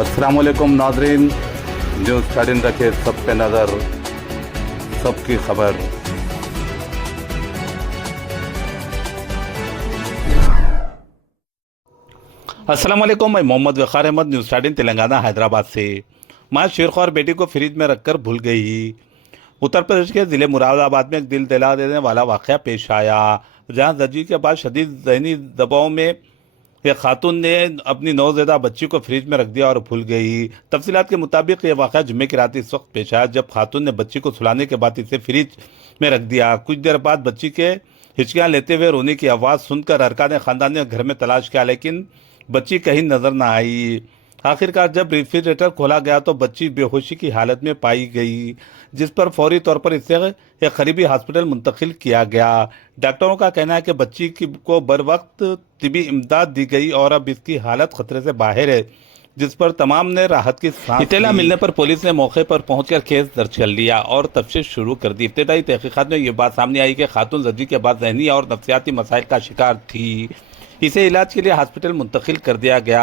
अस्सलाम वालेकुम नाजरीन, न्यूज़ 13 रखे सब पे नज़र, सबकी खबर। अस्सलाम वालेकुम, मैं मोहम्मद वक़ार अहमद, न्यूज़ 13 तेलंगाना हैदराबाद से। माँ शेरख्वार बेटी को फ्रिज में रखकर भूल गई। उत्तर प्रदेश के ज़िले मुरादाबाद में एक दिल दहला देने वाला वाक़या पेश आया, जहां दर्जी के बाद शदीद ज़हनी दबाव में एक खातून ने अपनी नवज़ैदा बच्ची को फ्रिज में रख दिया और भूल गई। तफसीलात के मुताबिक ये वाक़या जुम्मे की रात इस वक्त पेश आया जब खातून ने बच्ची को सुलाने के बाद इसे फ्रिज में रख दिया। कुछ देर बाद बच्ची के हिचकियाँ लेते हुए रोने की आवाज़ सुनकर अरकान ख़ानदान ने घर में तलाश किया, लेकिन बच्ची कहीं नजर न आई। आखिरकार जब रेफ्रिजरेटर खोला गया तो बच्ची बेहोशी की हालत में पाई गई, जिस पर फौरी तौर पर इसे एक करीबी हॉस्पिटल मुंतकिल किया गया। डॉक्टरों का कहना है कि बच्ची को बर वक्त तिबी इमदाद दी गई और अब इसकी हालत खतरे से बाहर है, जिस पर तमाम ने राहत की सांस ली। इत्तला मिलने पर पुलिस ने मौके पर पहुंचकर केस दर्ज कर लिया और तफ्तीश शुरू कर दी। इब्तदाई तहकीकात में ये बात सामने आई कि खातून जर्जी के बाद जहनी और नफ्सियाती मसाइल का शिकार थी। इसे इलाज के लिए हॉस्पिटल मुंतकिल कर दिया गया।